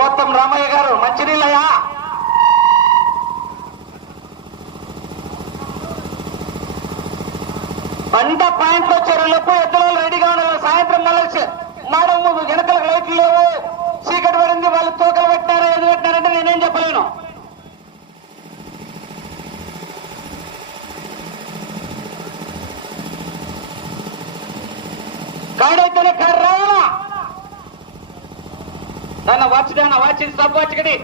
గౌతమ్ రామయ్య గారు మంచినీళ్ళయా పంట పాయింట్లో చెరువులకు ఎద్దులు రెడీగా ఉండాలి సాయంత్రం మళ్ళీ మేడం వెనకలకు లైట్లు లేవు. చీకటి పడింది వాళ్ళు తోకలు పెట్టారా ఏది పెట్టారంటే నేనేం చెప్పలేను. కాడైతేనే కాడు రావాలా దాన్ని వాచ్ దాన్ని వాచ్ స్టాప్ వాచ్ కడి.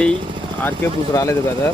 రవి ఆర్కే పూసి రాలేదు కదా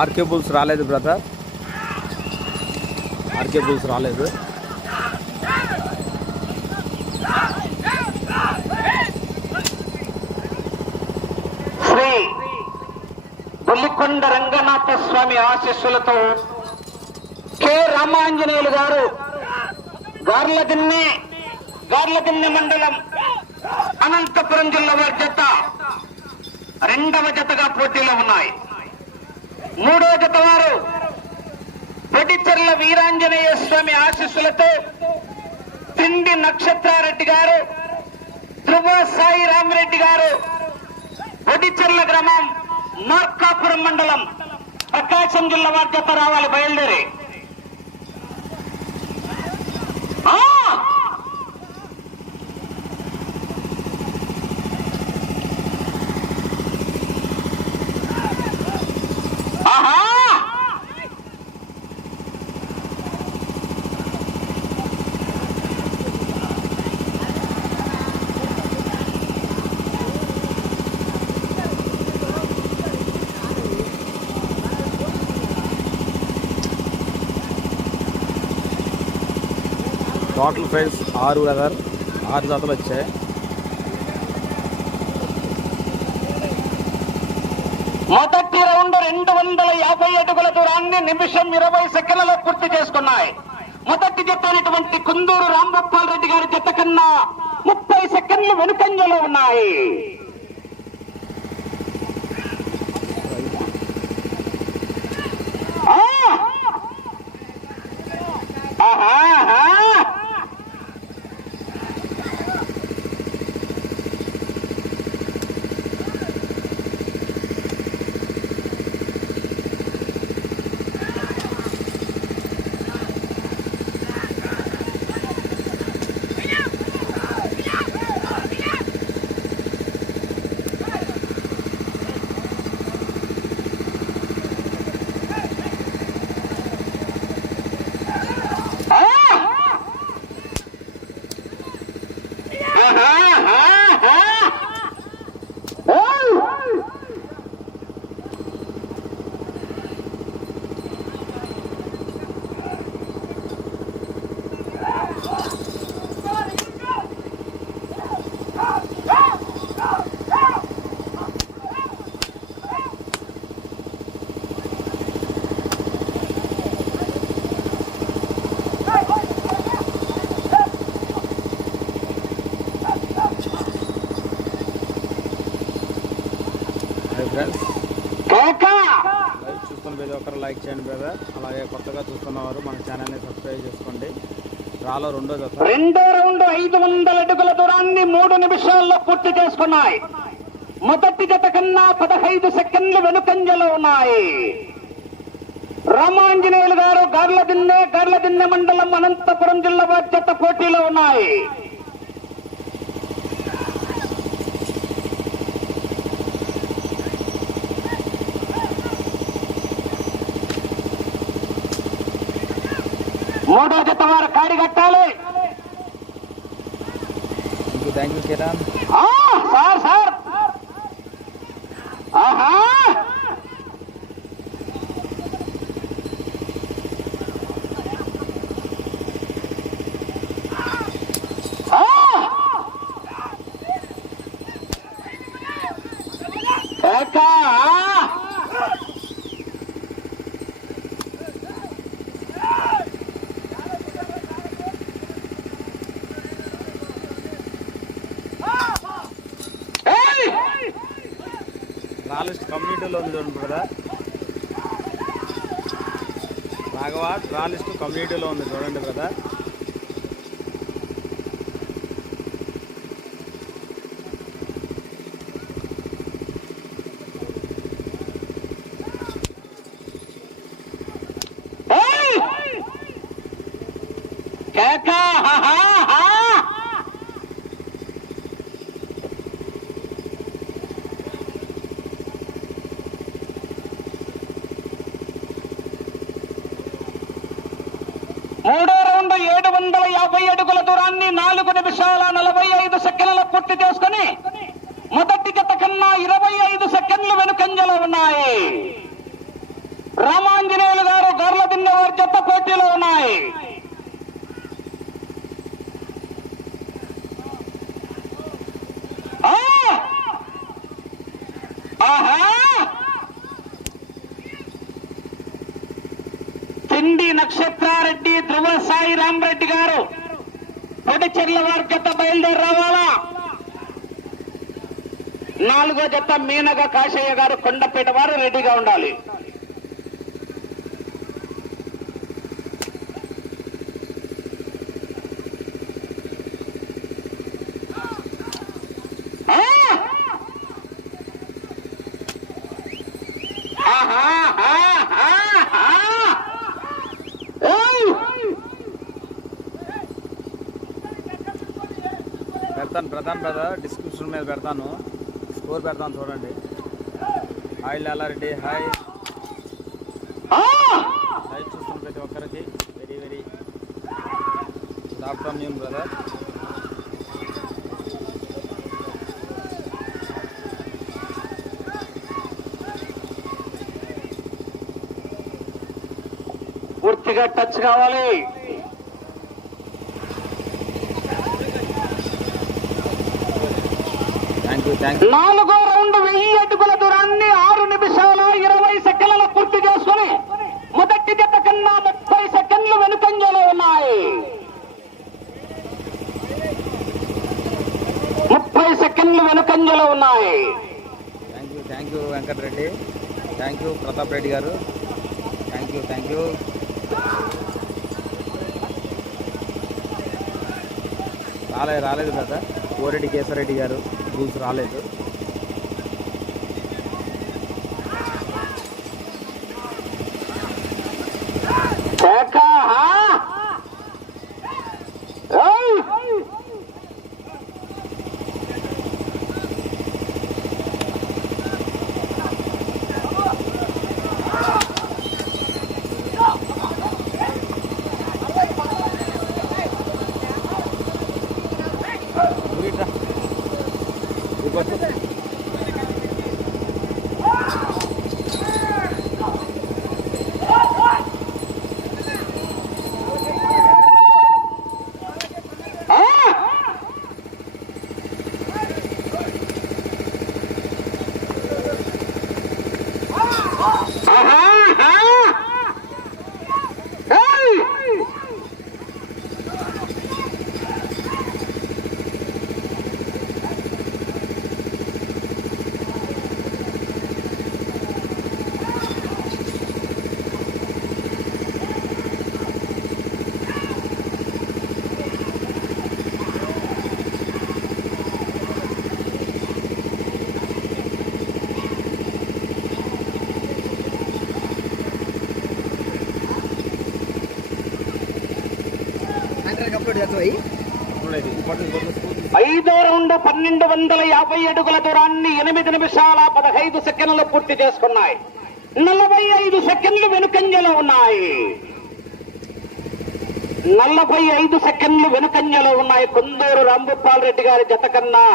ఆర్కే బుల్స్ రాలేదు బ్రదర్. ఆర్కే బుల్స్ రాలేదు. శ్రీ బుల్లికొండ రంగనాథ స్వామి ఆశీస్సులతో కె రామాంజనేయులు గారు గార్లదిన్నె గార్లదిన్నె మండలం అనంతపురం జిల్లా వారి జత రెండవ జతగా పోటీలో ఉన్నాయి. మూడో జత వారు పొడిచెర్ల వీరాంజనేయ స్వామి ఆశీస్సులతో తిండి నక్షత్రారెడ్డి గారు ధ్రువ సాయి రామిరెడ్డి గారు ఒడిచెర్ల గ్రామం మార్కాపురం మండలం ప్రకాశం జిల్లా వారి జత రావాలి బయలుదేరి ఆ! ఆహా! టోటల్ ప్రైస్ ఆరు లెదర్ ఆరు జతలు వచ్చాయి. మొదటి రౌండ్ రెండు వందల యాభై అడుగుల దూరాన్ని నిమిషం ఇరవై సెకండ్లలో పూర్తి చేసుకున్నాయి. మొదటి జత కుందూరు రాంగోపాల్ రెడ్డి గారి జత కన్నా ముప్పై సెకండ్లు వెనుకంజలో ఉన్నాయి. లైక్ చేయండి బ్రదర్. అలాగే కొత్తగా చూస్తున్నవారు మన ఛానల్ని సబ్స్క్రైబ్ చేసుకోండి. రాలో రెండో జత. రెండో రౌండ్ ఐదు వందల అడుగుల దూరాన్ని మూడు నిమిషాల్లో పూర్తి చేసుకున్నాయి. మొదటి జత కన్నా పదహైదు సెకండ్లు వెనుకంజలో ఉన్నాయి. రామాంజనేయులు గారు గార్లదిన్నె గార్లదిన్నె మండలం అనంతపురం జిల్లా బాధ్యత పోటీలో ఉన్నాయి. మూడో జత వారు కాడి కట్టాలి. Thank you thank you Kiran ఆ, సార్ సార్. ఆహా ఆ! ఏకా! ఏయ్! ట్రాలిస్ట్ కమ్యూనిటీలో ఉంది చూడండి బ్రదర్ రాఘవ కమ్యూనిటీలో ఉంది చూడండి కదా ఏయ్! కేకా! హా, హా, హా! మూడో రౌండ్ ఏడు వందల యాభై అడుగుల దూరాన్ని నాలుగు నిమిషాల నలభై ఐదు సెకండ్ల పూర్తి చేసుకుని మొదటి జత కన్నా ఇరవై ఐదు సెకండ్లు వెనుకంజలో ఉన్నాయి. రామాంజనేయులు గారు గర్ల వారి జత పోటీలో ఉన్నాయి. తిండి నక్షత్రారెడ్డి ధ్రువ సాయి రామరెడ్డి గారు పొడిచెర్ల వారి జత బయలుదేరి రావాలా నాలుగో జత మీనగ కాశయ్య గారు కొండపేట వారు రెడీగా ఉండాలి ఆ! ఆహా! ఆహా! ఆహా! ఏయ్! పెడతాను బ్రదర్ డిస్క్రిప్షన్ మీద పెడతాను. స్కోర్ పెడతాను చూడండి. Hi లాలారెడ్డి hi! లైవ్ చూస్తున్న ప్రతి ఒక్కరికి. Very very good afternoon brother పూర్తిగా టచ్ కావాలి థ్యాంక్ యూ థ్యాంక్ యూ నాలుగో రౌండ్ వెయ్యి అడుగుల దూరాన్ని ఆరు నిమిషాల ఇరవై సెకండ్ల పూర్తి చేసుకుని మొదటి జత కన్నా ముప్పై సెకండ్లు వెనుకంజలో ఉన్నాయి. ముప్పై సెకండ్లు వెనుకంజలో ఉన్నాయి. Thank you thank you Venkatareddy thank you Pratap Reddy garu. Thank you thank you రాలేదు రాలేదు కదా కోరెడ్డి కేశవరెడ్డి గారు. రూల్స్ రాలేదు కేక, ఆ? ఏయ్! నువ్వు ఇట్రా. నువ్వు కొట్టు. ఆ? ఆహా, ఆహా. ఏయ్! అప్పుడు ఇది ఇప్పటి నుంచి ఐదో రౌండ్ పన్నెండు వందల యాభై అడుగుల దూరాన్ని ఎనిమిది నిమిషాల పదహైదు సెకండ్లు పూర్తి చేసుకున్నాయి. నలభై ఐదు సెకండ్లు వెనుకంజలో ఉన్నాయి. నలభై ఐదు సెకండ్లు వెనుకంజలో ఉన్నాయి. కొందూరు రాంభూపాల్ రెడ్డి గారి జత కన్నా.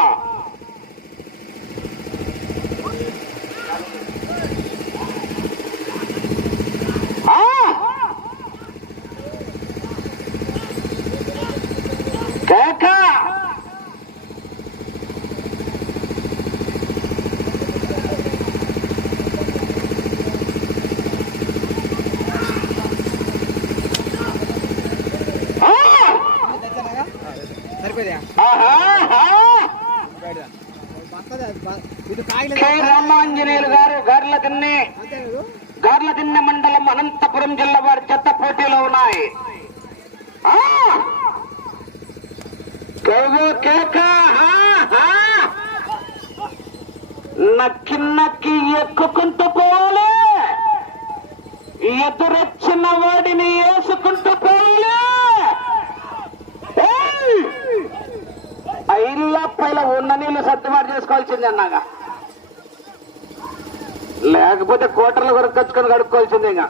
కేకా ఆ! సరిపోయా ఆహా! ఇది కాయలేదు కె రామాంజనేయులు గారు గార్ల తిన్నె మండలం అనంతపురం జిల్లా వారి చెత్త పోటీలో ఉన్నాయి. నక్కి నక్కి ఎక్కుకుంటూ పోలే ఎదురొచ్చిన వాడిని వేసుకుంటూ పోలే ఐళ్ళ పైల ఉన్న నీళ్ళు సర్దుబాటు చేసుకోవాల్సిందే అన్నాగా. లేకపోతే కోటర్లు కొరకొచ్చుకొని కడుక్కోవాల్సిందే ఇంకా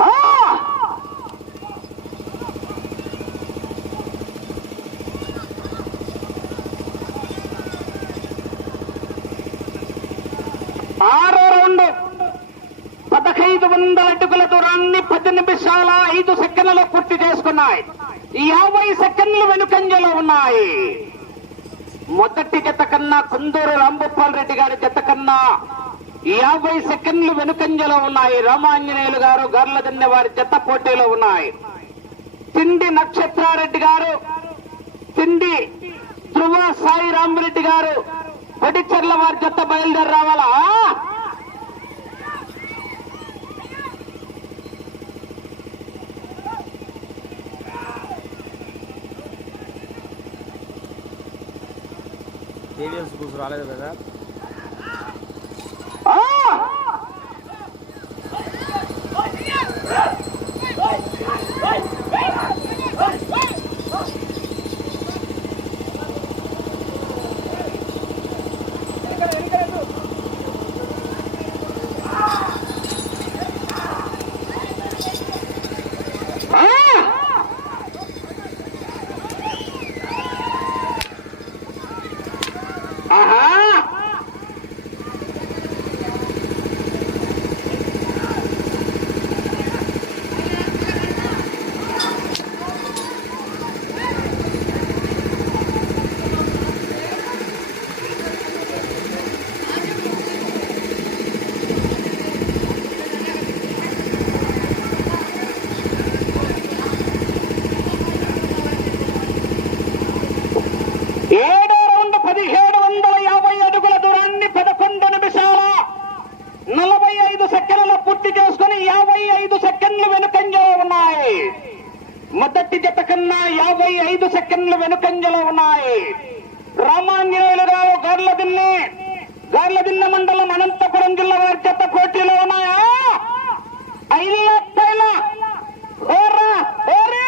ఆ! ఆరో రౌండ్ పదహైదు వందల అడుగుల దూరాన్ని పది నిమిషాల ఐదు సెకండ్లలో పూర్తి చేసుకున్నాయి. యాభై సెకండ్లు వెనుకంజలో ఉన్నాయి. మొదటి జత కన్నా కుందూరు రాంభూపాల్ రెడ్డి గారి జత కన్నా యాభై సెకండ్లు వెనుకంజలో ఉన్నాయి. రామాంజనేయులు గారు గర్లదన్నె వారి జత పోటీలో ఉన్నాయి. తిండి నక్షత్రారెడ్డి గారు తిండి ధ్రువ సాయి రామరెడ్డి గారు పడిచెర్ల వారి జత బయలుదేరి రావాలా? కేవీఎస్ కూర్చు రాలేదు కదా ఆ! ఆ! ఆహా ఏడో రౌండ్ పదిహేడు వందల యాభై అడుగుల దూరాన్ని పదకొండు నిమిషాల నలభై ఐదు సెకండ్ల పూర్తి చేసుకుని యాభై ఐదు సెకండ్లు వెనుకంజలో ఉన్నాయి మొదటి జత కన్నా యాభై ఐదు సెకండ్లు వెనుకంజలో ఉన్నాయి రామాంజనేయులు గారు గార్లదిన్నె గార్లదిన్నె మండలం అనంతపురం జిల్లా వారి జత పోటీలో ఉన్నాయా ఐదు పైన ఓరా ఓరే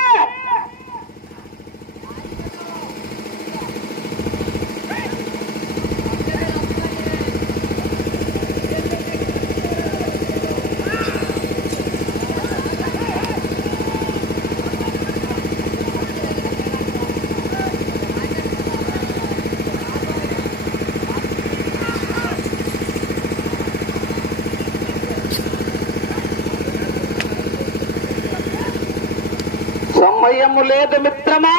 సమయము లేదు మిత్రమా?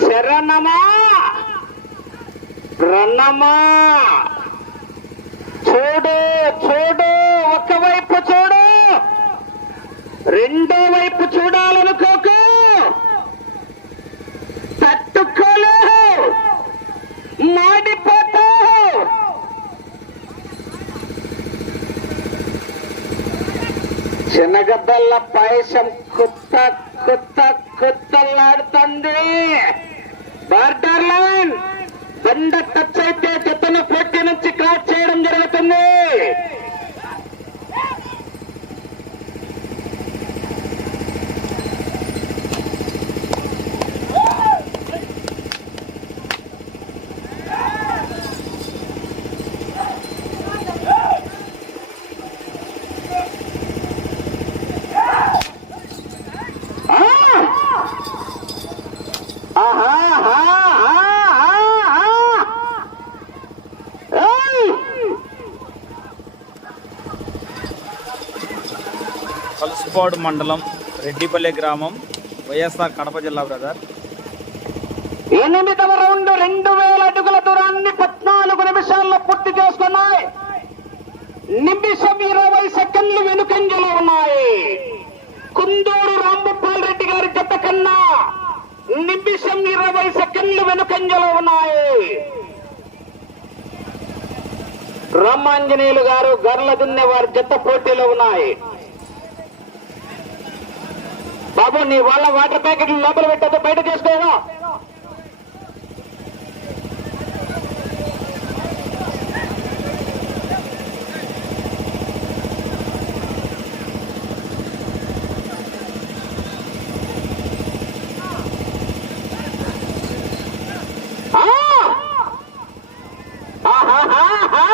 శరణమా? రణమా? చూడు చూడు ఒకవైపు చూడు. రెండో వైపు చూడాలనుకోకు. తట్టుకోలేవు. మాడిపోతావు. శనగబెల్ల పాయసం కొత్త కొత్తలాడుతుంది. బార్డర్ లైన్ బండ టచ్ అయితే జతను పోటీ నుంచి క్రాస్ చేయడం జరుగుతుంది ఆ! ఆహా, ఆహా, ఆహా, ఆహా. ఏయ్! కలుసుపాడు మండలం రెడ్డిపల్లి గ్రామం వైఎస్ఆర్ కడప జిల్లా బ్రదర్. ఎనిమిదవ రౌండ్ రెండు వేల అడుగుల దూరాన్ని పద్నాలుగు నిమిషాల్లో పూర్తి చేసుకున్నాయి నిమిషం ఇరవై సెకండ్లు వెనుకంజలో ఉన్నాయి. కుందూరు రాంభూపాల్ రెడ్డి గారి జత కన్నా నిమిషం ఇరవై సెకండ్లు వెనుకంజలో ఉన్నాయి. రామాంజనేయులు గారు గర్ల దున్నే వారి జత పోటీలో ఉన్నాయి. బాబు నీ వాళ్ళ వాటర్ ప్యాకెట్లు లోపల పెట్టద్దు బయట చేసుకోను ఆ! ఆహాహాహా!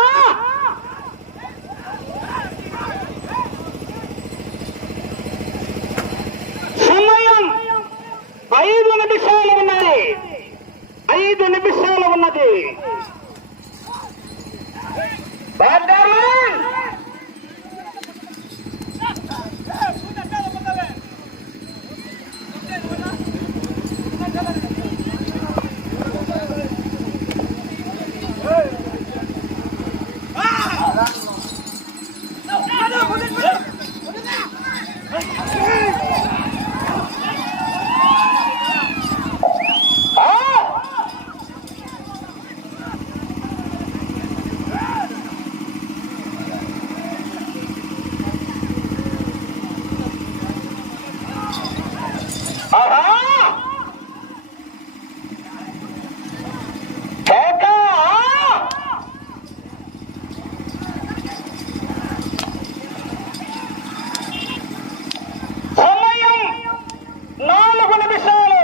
సమయం ఐదు నిమిషాలు ఉన్నది ఐదు నిమిషాలు ఉన్నది బార్డర్లైన్! ఆ! ఆహా! కేక! సమయం నాలుగు నిమిషాలు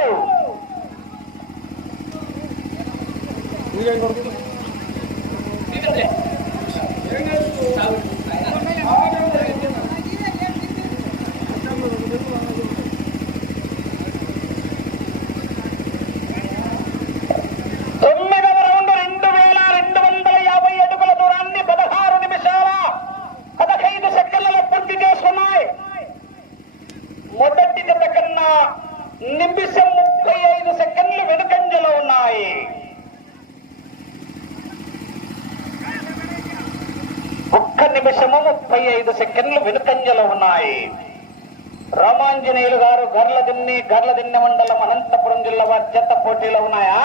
తొమ్మిదవ రౌండ్ రెండు వేల రెండు వందల యాభై అడుగుల దూరాన్ని పదహారు నిమిషాల పదహైదు సెకండ్లలో పూర్తి చేసుకున్నాయి మొదటి జత కన్నా నిమిషం ముప్పై ఐదు సెకండ్లు వెనుకంజలో ఉన్నాయి ఒక్క నిమిషము ముప్పై ఐదు సెకండ్లు వెనుకంజలో ఉన్నాయి. రామాంజనేయులు గారు గర్ల దిన్ని గర్ల దిన్నె మండలం అనంతపురం జిల్లా వారి జత పోటీలో ఉన్నాయా?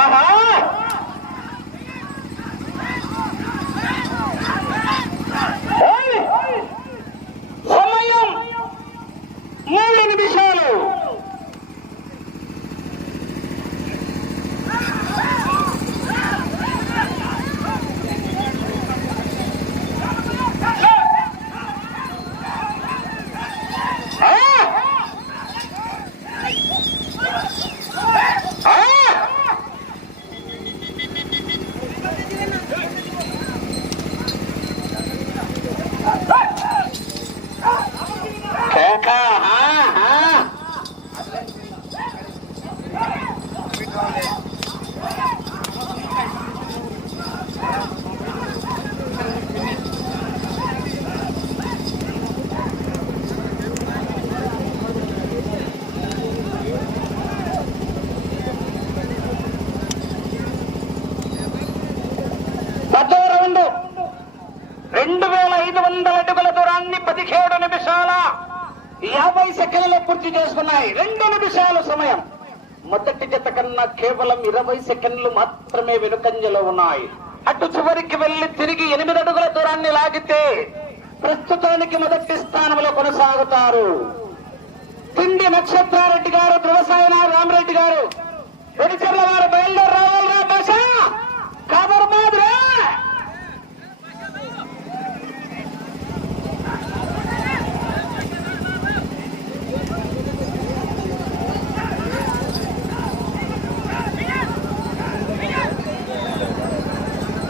ఆహా ఏయ్! సమయం మూడు నిమిషాలు ఆ! ఆ! కేక ఆ, ఆ. పదో రౌండ్ రెండు వేల ఐదు వందల అడుగుల దూరాన్ని పదిహేడు నిమిషాల యాభై సెకండ్లలో పూర్తి చేసుకున్నాయి రెండు నిమిషాలు సమయం మొదటి జత కన్నా కేవలం ఇరవై సెకండ్లు మాత్రమే వెనుకంజలో ఉన్నాయి. అటు చివరికి వెళ్ళి తిరిగి ఎనిమిది అడుగుల దూరాన్ని లాగితే ప్రస్తుతానికి మొదటి స్థానంలో కొనసాగుతారు. తిండి నక్షత్రారెడ్డి గారు ధ్రువసాయన రామరెడ్డి గారు. వెడిచెర్ల వారు బయలుదేరి రావాలిరా దశ! మాదిరే!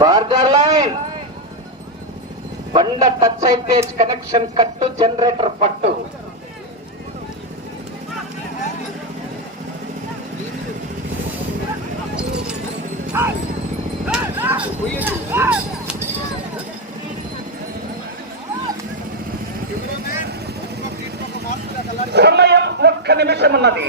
Border line. బండ టచ్ అయితే కనెక్షన్ కట్టు జనరేటర్ పట్టు. సమయం ఒక్క నిమిషం ఉన్నది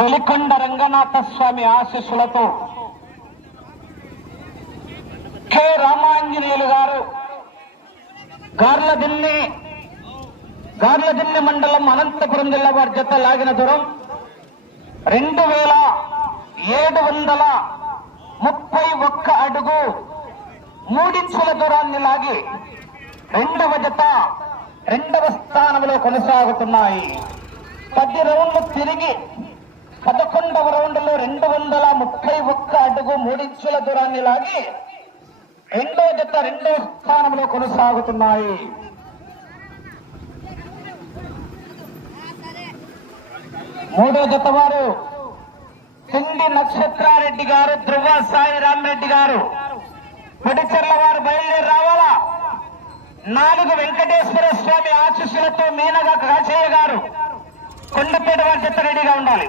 వెలికొండ రంగనాథ స్వామి ఆశీస్సులతో కె రామాంజనేయులు గారు గార్లదిన్నె గార్లదిన్నె మండలం అనంతపురం జిల్లా వారి జత లాగిన దూరం రెండు వేల ఏడు వందల ముప్పై ఒక్క అడుగు మూడించుల దూరాన్ని లాగి రెండవ జత రెండవ స్థానంలో కొనసాగుతున్నాయి. పది రౌండ్లు తిరిగి పదకొండవ రౌండ్లో రెండు వందల ముప్పై ఒక్క అడుగు మూడించుల దూరాన్ని లాగి రెండో జత రెండో స్థానంలో కొనసాగుతున్నాయి. మూడో జత వారు పిండి నక్షత్రారెడ్డి గారు ధ్రువ సాయి రామరెడ్డి గారు. పడిచెర్ల వారు బయలుదేరి రావాలా? నాలుగు వెంకటేశ్వర స్వామి ఆశీస్సులతో మీనగా కాచేయ గారు కొండపేట వారి జత రెడీగా ఉండాలి.